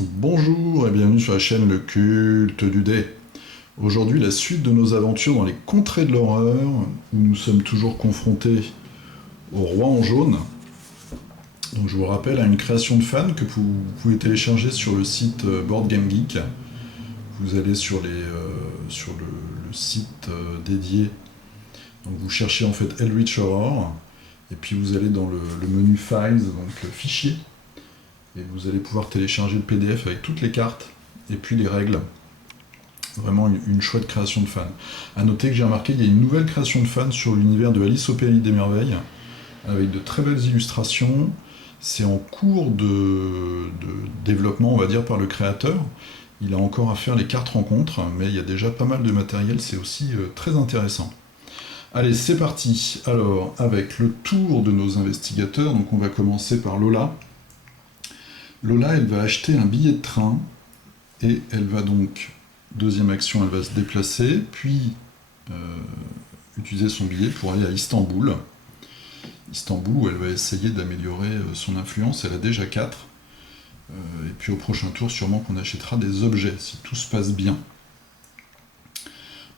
Bonjour et bienvenue sur la chaîne Le Culte du Dé. Aujourd'hui, la suite de nos aventures dans les contrées de l'horreur, où nous sommes toujours confrontés au roi en jaune. Donc je vous rappelle à une création de fans que vous pouvez télécharger sur le site Board Game Geek. Vous allez sur le site dédié. Donc vous cherchez en fait Eldritch Horror, et puis vous allez dans le menu Files, donc fichier, et vous allez pouvoir télécharger le PDF avec toutes les cartes et puis les règles. Vraiment une chouette création de fans. A noter que j'ai remarqué qu'il y a une nouvelle création de fans sur l'univers de Alice au Pays des Merveilles, avec de très belles illustrations. C'est en cours de développement, on va dire, par le créateur. Il a encore à faire les cartes rencontres, mais il y a déjà pas mal de matériel, c'est aussi très intéressant. Allez, c'est parti. Alors, avec le tour de nos investigateurs, donc on va commencer par Lola. Lola, elle va acheter un billet de train, et elle va donc, deuxième action, elle va se déplacer, puis utiliser son billet pour aller à Istanbul. Istanbul, où elle va essayer d'améliorer son influence, elle a déjà 4. Et puis au prochain tour, sûrement qu'on achètera des objets, si tout se passe bien.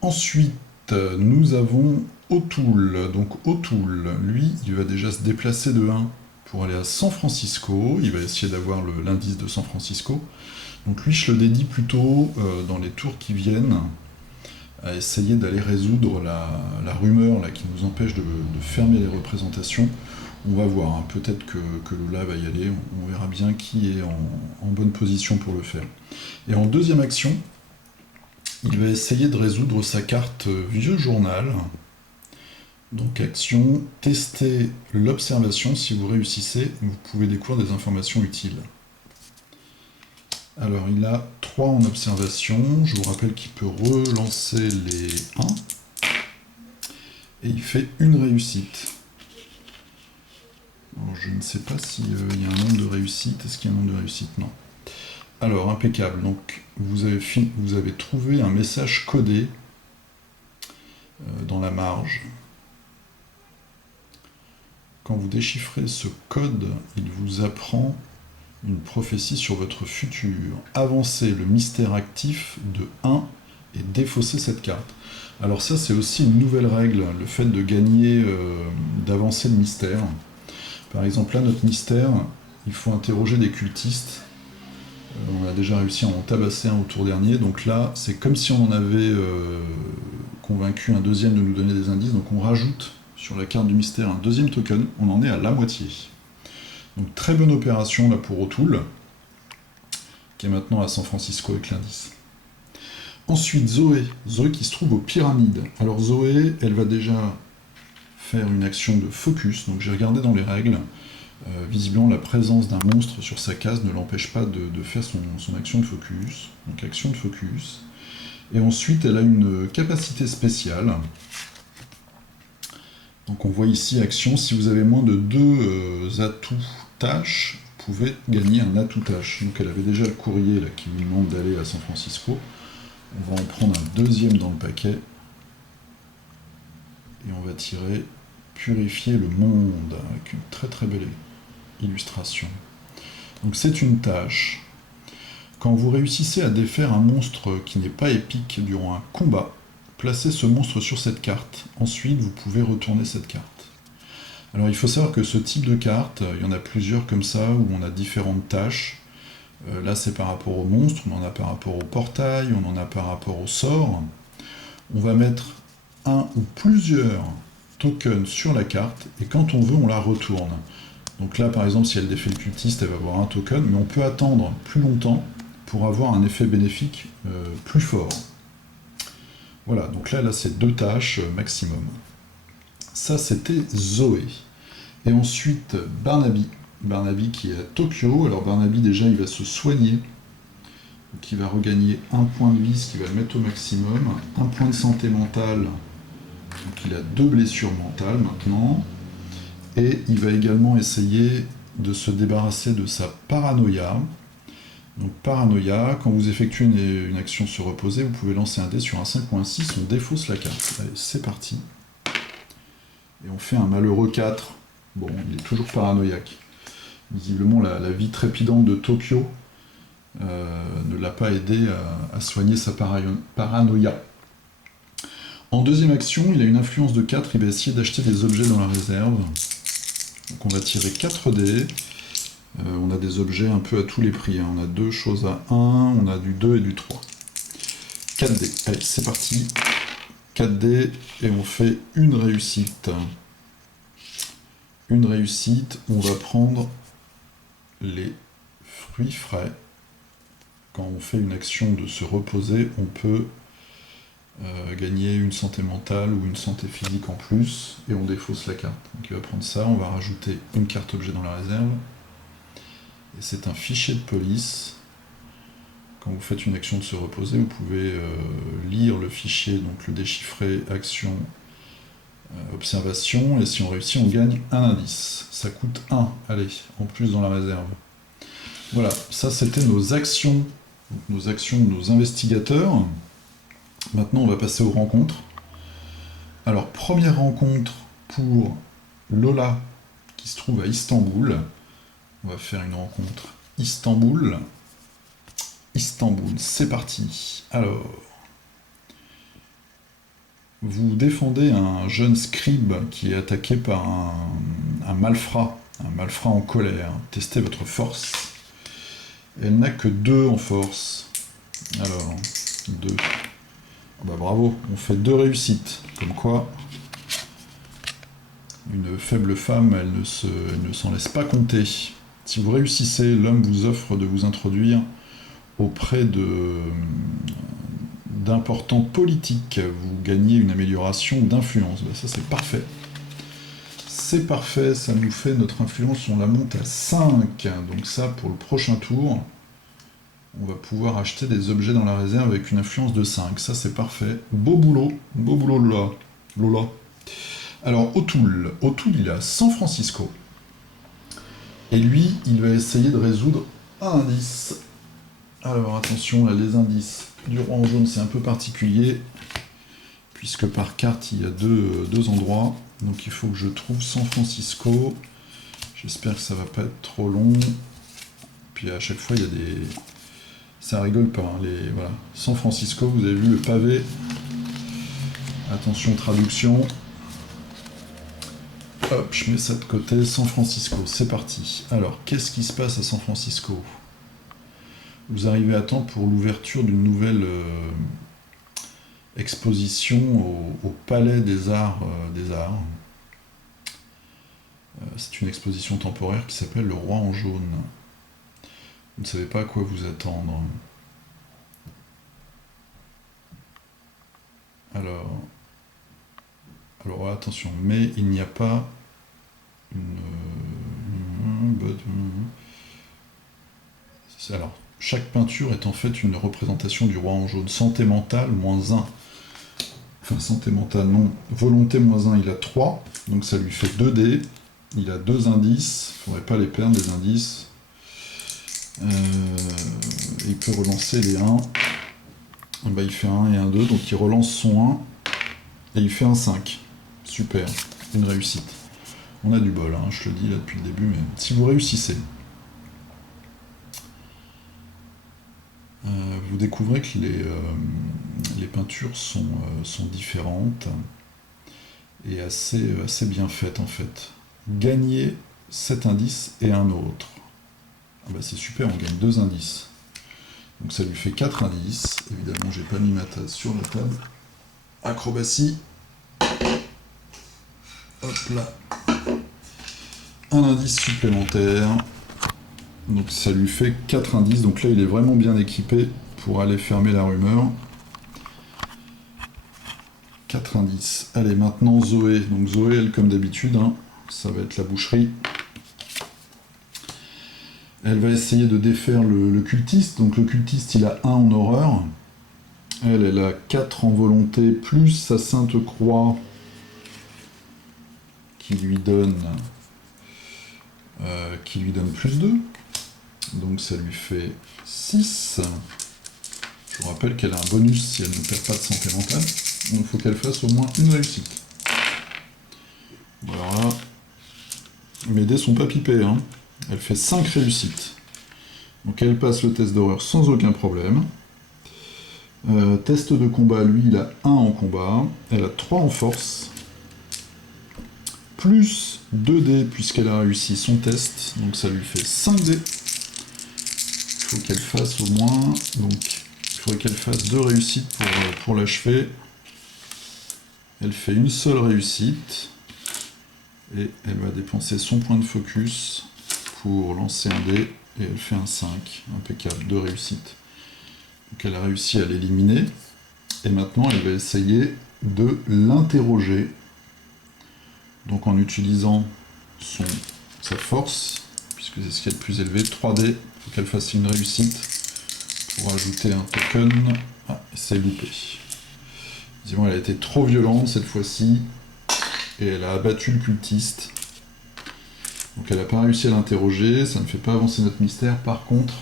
Ensuite, nous avons O'Toole. Donc O'Toole, lui, il va déjà se déplacer de 1 pour aller à San Francisco. Il va essayer d'avoir l'indice de San Francisco. Donc lui, je le dédie plutôt dans les tours qui viennent à essayer d'aller résoudre la rumeur là, qui nous empêche de fermer les représentations. On va voir, hein. Peut-être que Lola va y aller, on verra bien qui est en bonne position pour le faire. Et en deuxième action, il va essayer de résoudre sa carte vieux journal. Donc action, tester l'observation. Si vous réussissez, vous pouvez découvrir des informations utiles. Alors il a 3 en observation, je vous rappelle qu'il peut relancer les 1, et il fait une réussite. Alors je ne sais pas s'il y a un nombre de réussites, est-ce qu'il y a un nombre de réussites? Non. Alors impeccable, donc vous avez trouvé un message codé dans la marge. Quand vous déchiffrez ce code, il vous apprend une prophétie sur votre futur. Avancez le mystère actif de 1 et défaussez cette carte. Alors ça, c'est aussi une nouvelle règle, le fait de gagner, d'avancer le mystère. Par exemple, là, notre mystère, il faut interroger des cultistes. On a déjà réussi à en tabasser un au tour dernier, donc là, c'est comme si on en avait convaincu un deuxième de nous donner des indices, donc on rajoute sur la carte du mystère un deuxième token, on en est à la moitié. Donc très bonne opération là pour O'Toole, qui est maintenant à San Francisco avec l'indice. Ensuite Zoé qui se trouve aux pyramides. Alors Zoé, elle va déjà faire une action de focus, donc j'ai regardé dans les règles, visiblement la présence d'un monstre sur sa case ne l'empêche pas de faire son action de focus, donc action de focus. Et ensuite elle a une capacité spéciale. Donc on voit ici action, si vous avez moins de 2 atouts tâches, vous pouvez gagner un atout tâche. Donc elle avait déjà le courrier là, qui lui demande d'aller à San Francisco. On va en prendre un deuxième dans le paquet. Et on va tirer Purifier le monde, avec une très très belle illustration. Donc c'est une tâche. Quand vous réussissez à défaire un monstre qui n'est pas épique durant un combat, placez ce monstre sur cette carte. Ensuite, vous pouvez retourner cette carte. Alors il faut savoir que ce type de carte, il y en a plusieurs comme ça, où on a différentes tâches. Là c'est par rapport au monstre, on en a par rapport au portail, on en a par rapport au sort. On va mettre un ou plusieurs tokens sur la carte, et quand on veut, on la retourne. Donc là par exemple, si elle défait le cultiste, elle va avoir un token, mais on peut attendre plus longtemps pour avoir un effet bénéfique plus fort. Voilà, donc là c'est 2 tâches maximum. Ça, c'était Zoé. Et ensuite, Barnaby. Barnaby qui est à Tokyo. Alors Barnaby, déjà, il va se soigner. Donc il va regagner 1 point de vie, ce qui va le mettre au maximum. 1 point de santé mentale. Donc il a 2 blessures mentales maintenant. Et il va également essayer de se débarrasser de sa paranoïa. Donc paranoïa, quand vous effectuez une action se reposer, vous pouvez lancer un dé sur un 5 ou un 6, on défausse la carte. Allez, c'est parti. Et on fait un malheureux 4. Bon, il est toujours paranoïaque. Visiblement, la vie trépidante de Tokyo ne l'a pas aidé à soigner sa paranoïa. En deuxième action, il a une influence de 4, il va essayer d'acheter des objets dans la réserve. Donc on va tirer 4 dés. On a des objets un peu à tous les prix, hein. On a 2 choses à 1, on a du 2 et du 3. 4 dés, allez c'est parti. 4 dés et on fait une réussite. Une réussite, on va prendre les fruits frais. Quand on fait une action de se reposer, on peut gagner une santé mentale ou une santé physique en plus, et on défausse la carte. Donc il va prendre ça, on va rajouter une carte objet dans la réserve, et c'est un fichier de police. Quand vous faites une action de se reposer, vous pouvez lire le fichier, donc le déchiffrer, action, observation, et si on réussit, on gagne un indice. Ça coûte 1, allez, en plus dans la réserve. Voilà, ça c'était nos actions de nos investigateurs. Maintenant, on va passer aux rencontres. Alors, première rencontre pour Lola, qui se trouve à Istanbul. On va faire une rencontre Istanbul. Istanbul, c'est parti. Alors, vous défendez un jeune scribe qui est attaqué par un malfrat en colère. Testez votre force. Elle n'a que 2 en force. Alors, 2. Bah bravo, on fait 2 réussites. Comme quoi, une faible femme, elle ne s'en laisse pas compter. Si vous réussissez, l'homme vous offre de vous introduire auprès d'importants politiques. Vous gagnez une amélioration d'influence. Bah ça c'est parfait. C'est parfait, ça nous fait notre influence, on la monte à 5. Donc ça, pour le prochain tour, on va pouvoir acheter des objets dans la réserve avec une influence de 5. Ça, c'est parfait. Beau boulot Lola. Alors, O'Toole, il est à San Francisco. Et lui, il va essayer de résoudre un indice. Alors, attention, là, les indices du roi en jaune, c'est un peu particulier, puisque par carte, il y a deux endroits. Donc, il faut que je trouve San Francisco. J'espère que ça va pas être trop long. Puis, à chaque fois, il y a des... Ça rigole pas, hein, voilà. San Francisco, vous avez vu le pavé. Attention, traduction. Hop, je mets ça de côté. San Francisco, c'est parti. Alors, qu'est-ce qui se passe à San Francisco? Vous arrivez à temps pour l'ouverture d'une nouvelle exposition au Palais des Arts. C'est une exposition temporaire qui s'appelle Le Roi en jaune. Vous ne savez pas à quoi vous attendre. Alors attention, mais il n'y a pas alors, chaque peinture est en fait une représentation du roi en jaune. Santé mentale, moins 1. Enfin, santé mentale, non. Volonté, moins 1, il a 3. Donc ça lui fait 2 dés. Il a 2 indices. Il ne faudrait pas les perdre, les indices. Il peut relancer les 1. Bah, il fait 1 et un 2, donc il relance son 1. Et il fait un 5. Super, une réussite. On a du bol, hein, je le dis là depuis le début, mais si vous réussissez, vous découvrez que les peintures sont différentes et assez bien faites en fait. Gagnez 7 indices et un autre. Ah bah c'est super, on gagne 2 indices. Donc ça lui fait 4 indices. Évidemment, j'ai pas mis ma tasse sur la table. Acrobatie. Hop là. Un indice supplémentaire. Donc ça lui fait 4 indices. Donc là, il est vraiment bien équipé pour aller fermer la rumeur. 4 indices. Allez, maintenant Zoé. Donc Zoé, elle, comme d'habitude, hein, ça va être la boucherie. Elle va essayer de défaire le cultiste. Donc le cultiste, il a 1 en horreur. Elle a 4 en volonté, plus sa sainte croix qui lui donne plus 2. Donc ça lui fait 6. Je vous rappelle qu'elle a un bonus si elle ne perd pas de santé mentale. Donc il faut qu'elle fasse au moins une réussite. Voilà. Mes dés sont pas pipés, hein. Elle fait 5 réussites. Donc elle passe le test d'horreur sans aucun problème. Test de combat, lui, il a 1 en combat. Elle a 3 en force. Plus 2 dés puisqu'elle a réussi son test. Donc ça lui fait 5 dés. Il faut qu'elle fasse au moins... Donc il faudrait qu'elle fasse 2 réussites pour l'achever. Elle fait une seule réussite. Et elle va dépenser son point de focus pour lancer un dé. Et elle fait un 5. Impeccable, 2 réussites. Donc elle a réussi à l'éliminer. Et maintenant elle va essayer de l'interroger. Donc en utilisant sa force, puisque c'est ce qu'il y a de plus élevé, 3D, il faut qu'elle fasse une réussite pour ajouter un token. Ah, c'est loupé. Disons, elle a été trop violente cette fois-ci, et elle a abattu le cultiste. Donc elle n'a pas réussi à l'interroger, ça ne fait pas avancer notre mystère. Par contre,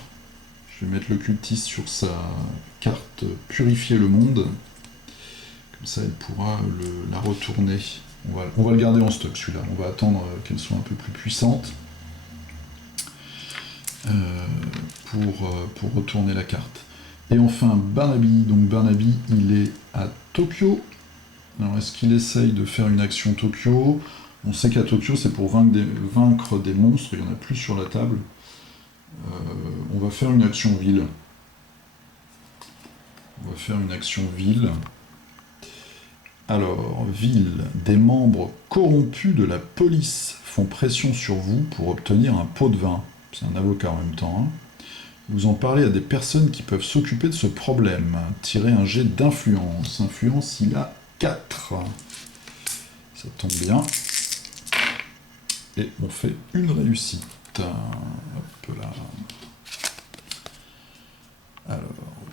je vais mettre le cultiste sur sa carte Purifier le monde. Comme ça, elle pourra la retourner. On va le garder en stock, celui-là. On va attendre qu'elle soit un peu plus puissante pour retourner la carte. Et enfin, Barnaby. Donc Barnaby, il est à Tokyo. Alors, est-ce qu'il essaye de faire une action Tokyo? On sait qu'à Tokyo, c'est pour vaincre des monstres. Il n'y en a plus sur la table. On va faire une action ville. Alors, ville, des membres corrompus de la police font pression sur vous pour obtenir un pot de vin. C'est un avocat en même temps. Hein. Vous en parlez à des personnes qui peuvent s'occuper de ce problème. Tirez un jet d'influence. Influence, il a 4. Ça tombe bien. Et on fait une réussite. Hop là. Alors,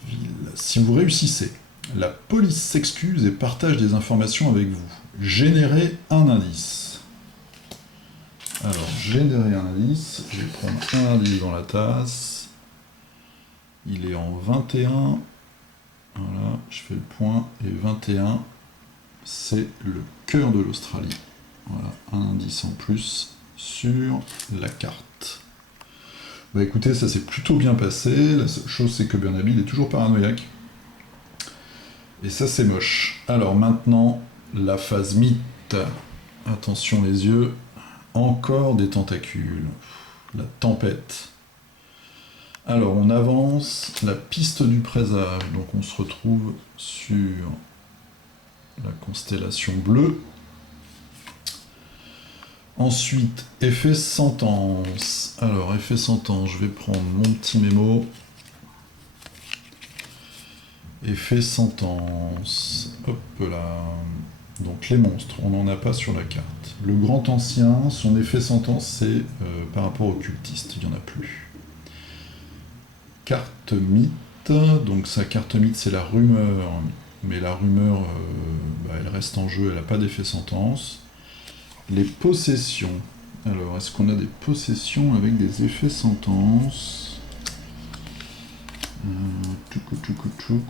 ville. Si vous réussissez, la police s'excuse et partage des informations avec vous. Générez un indice. Alors, générer un indice. Je vais prendre un indice dans la tasse. Il est en 21. Voilà, je fais le point. Et 21, c'est le cœur de l'Australie. Voilà, un indice en plus sur la carte. Bah écoutez, ça s'est plutôt bien passé. La seule chose, c'est que Barnaby, il est toujours paranoïaque. Et ça, c'est moche. Alors maintenant, la phase mythe. Attention les yeux. Encore des tentacules. La tempête. Alors, on avance. La piste du présage. Donc, on se retrouve sur la constellation bleue. Ensuite, effet sentence. Alors, effet sentence, je vais prendre mon petit mémo. Effet sentence. Hop là. Donc les monstres, on n'en a pas sur la carte. Le grand ancien, son effet sentence, c'est par rapport au cultiste, il n'y en a plus. Carte mythe. Donc sa carte mythe, c'est la rumeur. Mais la rumeur, elle reste en jeu, elle n'a pas d'effet sentence. Les possessions. Alors, est-ce qu'on a des possessions avec des effets sentence?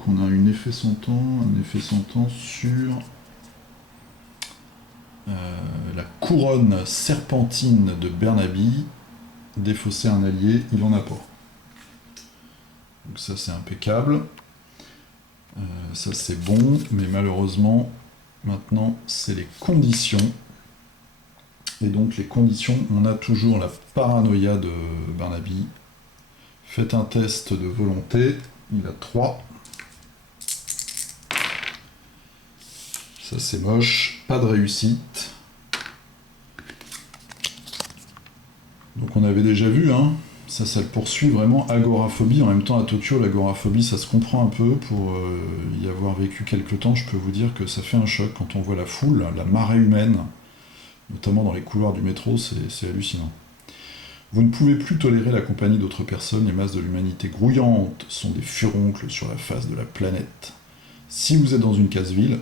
On a un effet sentence sur la couronne serpentine de Barnaby. Défausser un allié, il en a pas. Donc ça, c'est impeccable. Ça, c'est bon, mais malheureusement, maintenant, c'est les conditions. Et donc les conditions, on a toujours la paranoïa de Barnaby. Faites un test de volonté, il a 3. Ça c'est moche, pas de réussite. Donc on avait déjà vu, hein, ça le poursuit vraiment, agoraphobie. En même temps à Tokyo, l'agoraphobie ça se comprend un peu, pour y avoir vécu quelques temps, je peux vous dire que ça fait un choc quand on voit la foule, la marée humaine. Notamment dans les couloirs du métro, c'est hallucinant. Vous ne pouvez plus tolérer la compagnie d'autres personnes, les masses de l'humanité grouillantes sont des furoncles sur la face de la planète. Si vous êtes dans une casse-ville,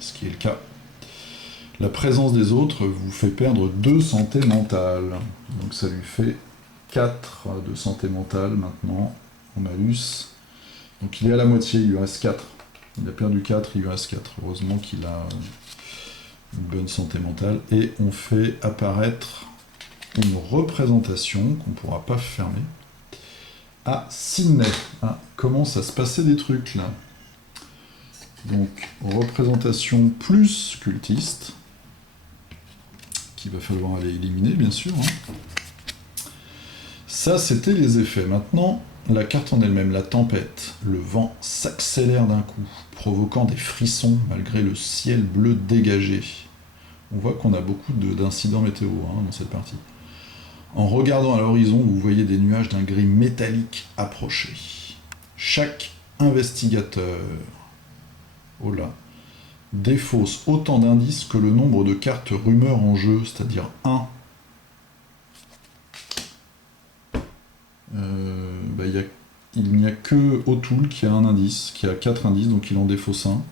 ce qui est le cas, la présence des autres vous fait perdre 2 santé mentale. Donc ça lui fait 4 de santé mentale maintenant, en malus. Donc il est à la moitié, il lui reste 4. Il a perdu 4, il lui reste 4. Heureusement qu'il a une bonne santé mentale. Et on fait apparaître une représentation qu'on ne pourra pas fermer à Sydney. Ah, commence à se passer des trucs là. Donc, représentation plus cultiste, qu'il va falloir aller éliminer bien sûr. Hein. Ça, c'était les effets. Maintenant, la carte en elle-même, la tempête. Le vent s'accélère d'un coup, provoquant des frissons malgré le ciel bleu dégagé. On voit qu'on a beaucoup d'incidents météo hein, dans cette partie. En regardant à l'horizon, vous voyez des nuages d'un gris métallique approcher. Chaque investigateur, oh là, défausse autant d'indices que le nombre de cartes rumeurs en jeu, c'est-à-dire 1. Il n'y a que O'Toole qui a un indice, qui a 4 indices, donc il en défausse un.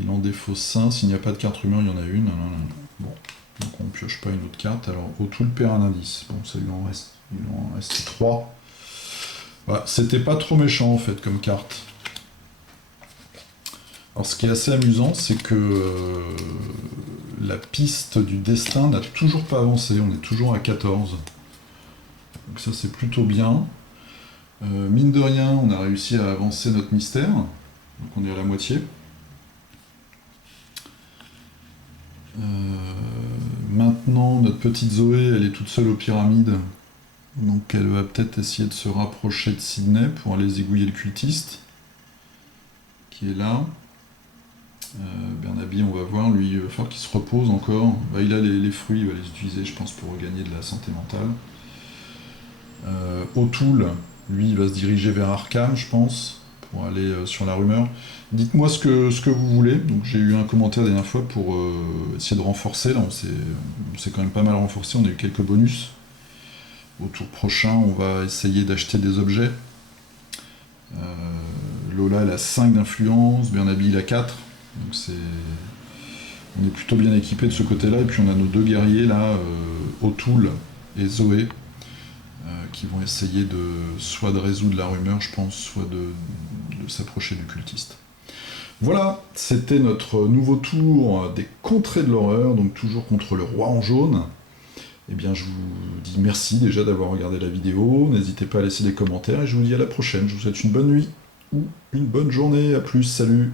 Il en défausse un, s'il n'y a pas de carte rumeur, il y en a une. Bon, donc on ne pioche pas une autre carte. Alors O'Toole perd un indice. Bon, ça lui en reste 3. Voilà, c'était pas trop méchant en fait comme carte. Alors ce qui est assez amusant, c'est que la piste du destin n'a toujours pas avancé, on est toujours à 14. Donc ça c'est plutôt bien. Mine de rien, on a réussi à avancer notre mystère. Donc on est à la moitié. Maintenant, notre petite Zoé, elle est toute seule aux pyramides. Donc elle va peut-être essayer de se rapprocher de Sydney pour aller zigouiller le cultiste. Qui est là. Bernaby, on va voir, lui, il va falloir qu'il se repose encore. Bah, il a les fruits, il va les utiliser, je pense, pour regagner de la santé mentale. O'Toole, lui, il va se diriger vers Arkham, je pense, pour aller sur la rumeur. Dites-moi ce que vous voulez. Donc j'ai eu un commentaire la dernière fois pour essayer de renforcer. Là, on s'est quand même pas mal renforcé, on a eu quelques bonus. Au tour prochain, on va essayer d'acheter des objets. Lola, elle a 5 d'influence, Bernaby, il a 4. Donc on est plutôt bien équipé de ce côté-là. Et puis on a nos 2 guerriers là, O'Toole et Zoé, qui vont essayer soit de résoudre la rumeur, je pense, soit de s'approcher du cultiste. Voilà, c'était notre nouveau tour des contrées de l'horreur, donc toujours contre le roi en jaune. Eh bien, je vous dis merci déjà d'avoir regardé la vidéo. N'hésitez pas à laisser des commentaires et je vous dis à la prochaine. Je vous souhaite une bonne nuit ou une bonne journée. À plus, salut!